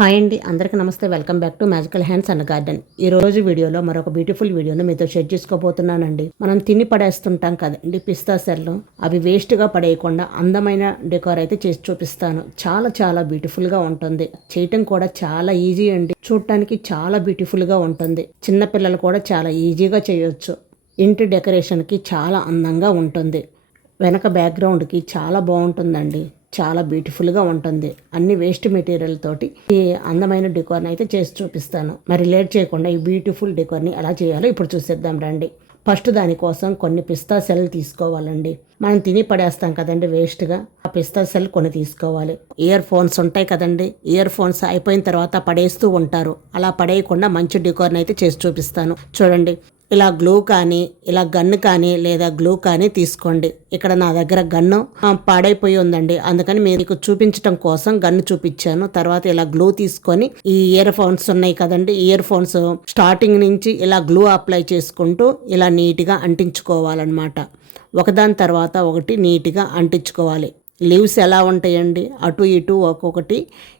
Hi అండి, అందరికీ నమస్తే. Welcome back to magical hands and garden. ఈ రోజు వీడియోలో మరొక బ్యూటిఫుల్ వీడియోను మీతో షేర్ చేసుకోబోతున్నానండి. మనం తిని పడేస్తుంటాం కదండి పిస్తా సెల్లు, అవి వేస్ట్గా పడేయకుండా అందమైన డెకోర్ అయితే చేసి చూపిస్తాను. చాలా చాలా బ్యూటిఫుల్గా ఉంటుంది. చేయటం కూడా చాలా ఈజీ అండి. చూడటానికి చాలా బ్యూటిఫుల్గా ఉంటుంది. చిన్నపిల్లలు కూడా చాలా ఈజీగా చేయొచ్చు. ఇంటి డెకరేషన్కి చాలా అందంగా ఉంటుంది. వెనక బ్యాక్గ్రౌండ్కి చాలా బాగుంటుందండి. చాలా బ్యూటిఫుల్గా ఉంటుంది. అన్ని వేస్ట్ మెటీరియల్ తోటి ఈ అందమైన డెకోర్ని అయితే చేసి చూపిస్తాను. మరి లేట్ చేయకుండా ఈ బ్యూటిఫుల్ డెకోర్ని ఎలా చేయాలో ఇప్పుడు చూసేద్దాం రండి. ఫస్ట్ దానికోసం కొన్ని పిస్తా సెల్ తీసుకోవాలండి. మనం తిని పడేస్తాం కదండి వేస్ట్గా, ఆ పిస్తా సెల్ కొన్ని తీసుకోవాలి. ఇయర్ ఫోన్స్ ఉంటాయి కదండి, ఇయర్ ఫోన్స్ అయిపోయిన తర్వాత పడేస్తూ ఉంటారు. అలా పడేయకుండా మంచి డెకోర్ని అయితే చేసి చూపిస్తాను. చూడండి, ఇలా గ్లూ కానీ ఇలా గన్ను కానీ లేదా గ్లూ కానీ తీసుకోండి. ఇక్కడ నా దగ్గర గన్ను పాడైపోయి ఉందండి, అందుకని మీకు చూపించడం కోసం గన్ను చూపించాను. తర్వాత ఇలా గ్లూ తీసుకొని ఈ ఇయర్ ఫోన్స్ ఉన్నాయి కదండి, ఇయర్ ఫోన్స్ స్టార్టింగ్ నుంచి ఇలా గ్లూ అప్లై చేసుకుంటూ ఇలా నీట్గా అంటించుకోవాలన్నమాట. ఒకదాని తర్వాత ఒకటి నీట్గా అంటించుకోవాలి. లీవ్స్ ఎలా ఉంటాయండి, అటు ఇటు ఒక్కొక్కటి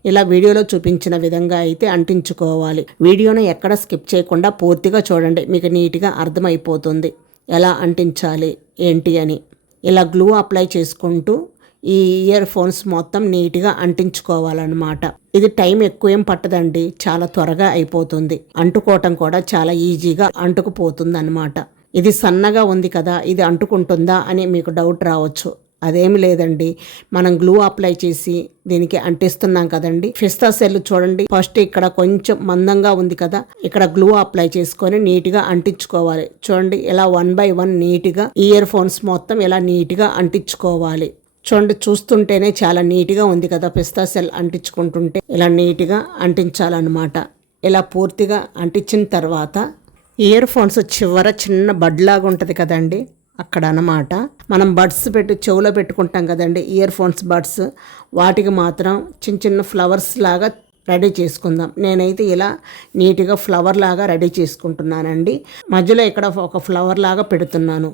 ఇలా వీడియోలో చూపించిన విధంగా అయితే అంటించుకోవాలి. వీడియోను ఎక్కడ స్కిప్ చేయకుండా పూర్తిగా చూడండి, మీకు నీట్గా అర్థమైపోతుంది ఎలా అంటించాలి ఏంటి అని. ఇలా గ్లూ అప్లై చేసుకుంటూ ఈ ఇయర్ ఫోన్స్ మొత్తం నీట్గా అంటించుకోవాలన్నమాట. ఇది టైం ఎక్కువ ఏం పట్టదండి, చాలా త్వరగా అయిపోతుంది. అంటుకోవటం కూడా చాలా ఈజీగా అంటుకుపోతుంది అన్నమాట. ఇది సన్నగా ఉంది కదా, ఇది అంటుకుంటుందా అని మీకు డౌట్ రావచ్చు. అదేమి లేదండి, మనం గ్లూ అప్లై చేసి దీనికి అంటిస్తున్నాం కదండి. పిస్తా సెల్ చూడండి, ఫస్ట్ ఇక్కడ కొంచెం మందంగా ఉంది కదా, ఇక్కడ గ్లూ అప్లై చేసుకొని నీట్గా అంటించుకోవాలి. చూడండి, ఇలా 1 by 1 నీట్గా ఇయర్ ఫోన్స్ మొత్తం ఇలా నీట్గా అంటించుకోవాలి. చూడండి, చూస్తుంటేనే చాలా నీట్గా ఉంది కదా పిస్తా సెల్. అంటించుకుంటుంటే ఇలా నీట్గా అంటించాలన్నమాట. ఇలా పూర్తిగా అంటించిన తర్వాత ఇయర్ ఫోన్స్ చివర చిన్న బడ్ లాగా ఉంటుంది కదండి, అక్కడ అన్నమాట మనం బడ్స్ చెవులో పెట్టుకుంటాం కదండి, ఇయర్ ఫోన్స్ బడ్స్, వాటికి మాత్రం చిన్న చిన్న ఫ్లవర్స్ లాగా రెడీ చేసుకుందాం. నేనైతే ఇలా నీట్గా ఫ్లవర్ లాగా రెడీ చేసుకుంటున్నానండి. మధ్యలో ఇక్కడ ఒక ఫ్లవర్ లాగా పెడుతున్నాను,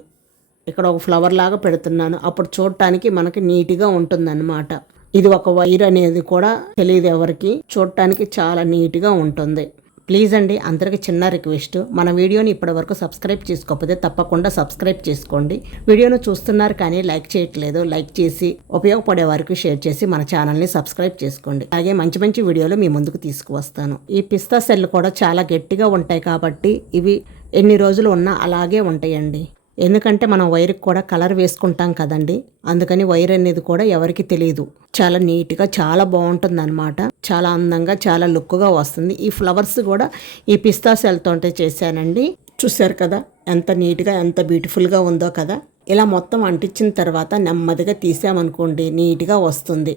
ఇక్కడ ఒక ఫ్లవర్ లాగా పెడుతున్నాను. అప్పుడు చూడటానికి మనకి నీట్గా ఉంటుందన్నమాట. ఇది ఒక వైర్ అనేది కూడా తెలియదు ఎవరికి, చూడటానికి చాలా నీట్గా ఉంటుంది. ప్లీజ్ అండి, అందరికీ చిన్న రిక్వెస్ట్, మన వీడియోని ఇప్పటివరకు సబ్స్క్రైబ్ చేసుకోకపోతే తప్పకుండా సబ్స్క్రైబ్ చేసుకోండి. వీడియోను చూస్తున్నారు కానీ లైక్ చేయట్లేదు, లైక్ చేసి ఉపయోగపడే వారికి షేర్ చేసి మన ఛానల్ని సబ్స్క్రైబ్ చేసుకోండి. అలాగే మంచి మంచి వీడియోలు మీ ముందుకు తీసుకువస్తాను. ఈ పిస్తా సెల్ కూడా చాలా గట్టిగా ఉంటాయి కాబట్టి ఇవి ఎన్ని రోజులు ఉన్నా అలాగే ఉంటాయండి. ఎందుకంటే మనం వైర్కి కూడా కలర్ వేసుకుంటాం కదండి, అందుకని వైర్ అనేది కూడా ఎవరికి తెలియదు. చాలా నీట్గా చాలా బాగుంటుంది అనమాట. చాలా అందంగా చాలా లుక్గా వస్తుంది. ఈ ఫ్లవర్స్ కూడా ఈ పిస్తా సెల్తో చేశానండి. చూశారు కదా ఎంత నీట్గా ఎంత బ్యూటిఫుల్గా ఉందో కదా. ఇలా మొత్తం అంటించిన తర్వాత నెమ్మదిగా తీసామనుకోండి నీట్గా వస్తుంది.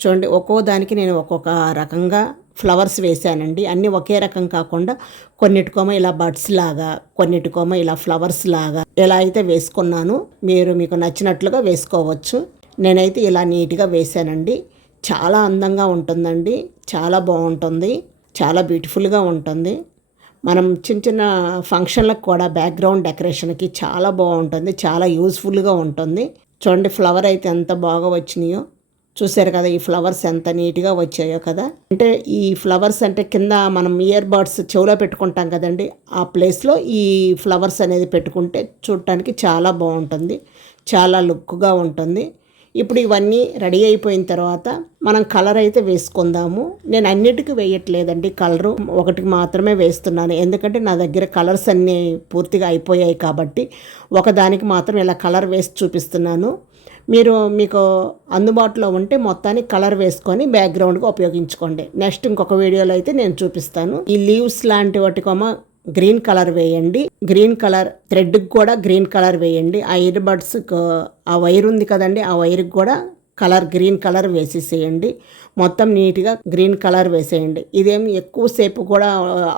చూడండి, ఒక్కో దానికి నేను ఒక్కొక్క రకంగా ఫ్లవర్స్ వేసానండి. అన్నీ ఒకే రకం కాకుండా కొన్నిటికోమో ఇలా బడ్స్ లాగా, కొన్నిటికోమో ఇలా ఫ్లవర్స్ లాగా ఎలా అయితే వేసుకున్నాను, మీకు నచ్చినట్లుగా వేసుకోవచ్చు. నేనైతే ఇలా నీట్గా వేసానండి. చాలా అందంగా ఉంటుందండి, చాలా బాగుంటుంది, చాలా బ్యూటిఫుల్గా ఉంటుంది. మనం చిన్న చిన్న ఫంక్షన్లకు కూడా బ్యాక్గ్రౌండ్ డెకరేషన్కి చాలా బాగుంటుంది, చాలా యూస్ఫుల్గా ఉంటుంది. చూడండి, ఫ్లవర్ అయితే ఎంత బాగా వచ్చినాయో చూసారు కదా. ఈ ఫ్లవర్స్ ఎంత నీట్గా వచ్చాయో కదా. అంటే ఈ ఫ్లవర్స్ అంటే కింద మనం ఇయర్ బడ్స్ చెవులో పెట్టుకుంటాం కదండి, ఆ ప్లేస్లో ఈ ఫ్లవర్స్ అనేది పెట్టుకుంటే చూడటానికి చాలా బాగుంటుంది, చాలా లుక్గా ఉంటుంది. ఇప్పుడు ఇవన్నీ రెడీ అయిపోయిన తర్వాత మనం కలర్ అయితే వేసుకుందాము. నేను అన్నిటికీ వేయట్లేదండి, కలరు ఒకటికి మాత్రమే వేస్తున్నాను. ఎందుకంటే నా దగ్గర కలర్స్ అన్నీ పూర్తిగా అయిపోయాయి కాబట్టి ఒకదానికి మాత్రం ఇలా కలర్ వేసి చూపిస్తున్నాను. మీకు అందుబాటులో ఉంటే మొత్తానికి కలర్ వేసుకొని బ్యాక్గ్రౌండ్గా ఉపయోగించుకోండి. నెక్స్ట్ ఇంకొక వీడియోలో అయితే నేను చూపిస్తాను. ఈ లీవ్స్ లాంటి వాటికోమో గ్రీన్ కలర్ వేయండి, గ్రీన్ కలర్ థ్రెడ్కి కూడా గ్రీన్ కలర్ వేయండి. ఆ ఇయర్ బడ్స్ ఆ వైర్ ఉంది కదండి, ఆ వైర్కి కూడా గ్రీన్ కలర్ వేసేసేయండి. మొత్తం నీట్గా గ్రీన్ కలర్ వేసేయండి. ఇదేమి ఎక్కువసేపు కూడా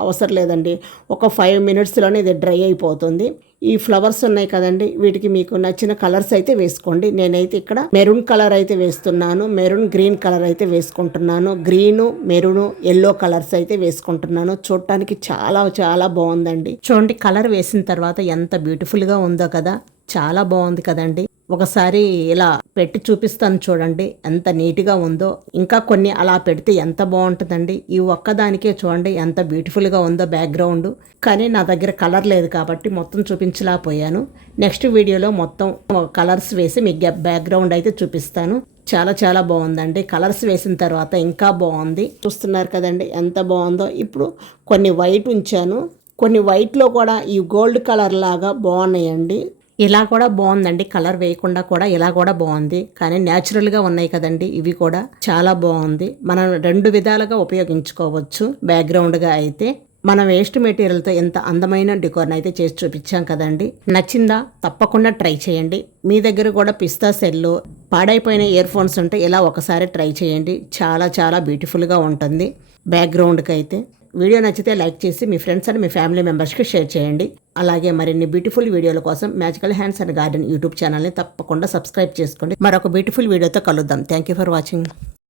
అవసరం లేదండి, ఒక 5 minutesలోనే ఇది డ్రై అయిపోతుంది. ఈ ఫ్లవర్స్ ఉన్నాయి కదండి, వీటికి మీకు నచ్చిన కలర్స్ అయితే వేసుకోండి. నేనైతే ఇక్కడ మెరూన్ కలర్ అయితే వేస్తున్నాను, మెరూన్ గ్రీన్ కలర్ అయితే వేసుకుంటున్నాను, గ్రీను మెరూను ఎల్లో కలర్స్ అయితే వేసుకుంటున్నాను. చూడటానికి చాలా చాలా బాగుందండి. చూడండి, కలర్ వేసిన తర్వాత ఎంత బ్యూటిఫుల్గా ఉందో కదా, చాలా బాగుంది కదండి. ఒకసారి ఇలా పెట్టి చూపిస్తాను చూడండి ఎంత నీట్గా ఉందో. ఇంకా కొన్ని అలా పెడితే ఎంత బాగుంటుందండి. ఈ ఒక్కదానికే చూడండి ఎంత బ్యూటిఫుల్గా ఉందో బ్యాక్గ్రౌండ్. కానీ నా దగ్గర కలర్ లేదు కాబట్టి మొత్తం చూపించలేకపోయాను. నెక్స్ట్ వీడియోలో మొత్తం కలర్స్ వేసి మీకు బ్యాక్గ్రౌండ్ అయితే చూపిస్తాను. చాలా చాలా బాగుందండి. కలర్స్ వేసిన తర్వాత ఇంకా బాగుంది. చూస్తున్నారు కదండి ఎంత బాగుందో. ఇప్పుడు కొన్ని వైట్ ఉంచాను, కొన్ని వైట్లో కూడా ఈ గోల్డ్ కలర్ లాగా బాగున్నాయండి. ఇలా కూడా బాగుందండి. కలర్ వేయకుండా కూడా ఇలా కూడా బాగుంది. కానీ న్యాచురల్గా ఉన్నాయి కదండి ఇవి కూడా చాలా బాగుంది. మనం రెండు విధాలుగా ఉపయోగించుకోవచ్చు. బ్యాక్గ్రౌండ్గా అయితే మనం వేస్ట్ మెటీరియల్తో ఎంత అందమైన డెకోర్ని అయితే చేసి చూపించాం కదండి. నచ్చిందా? తప్పకుండా ట్రై చేయండి. మీ దగ్గర కూడా పిస్తా సెల్లు పాడైపోయిన ఇయర్ ఫోన్స్ ఉంటే ఇలా ఒకసారి ట్రై చేయండి. చాలా చాలా బ్యూటిఫుల్గా ఉంటుంది బ్యాక్గ్రౌండ్కి అయితే. వీడియో నచ్చితే లైక్ చేసి మీ ఫ్రెండ్స్ అండ్ మీ ఫ్యామిలీ మెంబర్స్కి షేర్ చేయండి. అలాగే మరిన్ని బ్యూటిఫుల్ వీడియోల కోసం magical hands and garden YouTube ఛానల్ని తప్పకుండా సబ్స్క్రైబ్ చేసుకోండి. మరొక బ్యూటిఫుల్ వీడియోతో కలుద్దాం. Thank you for watching.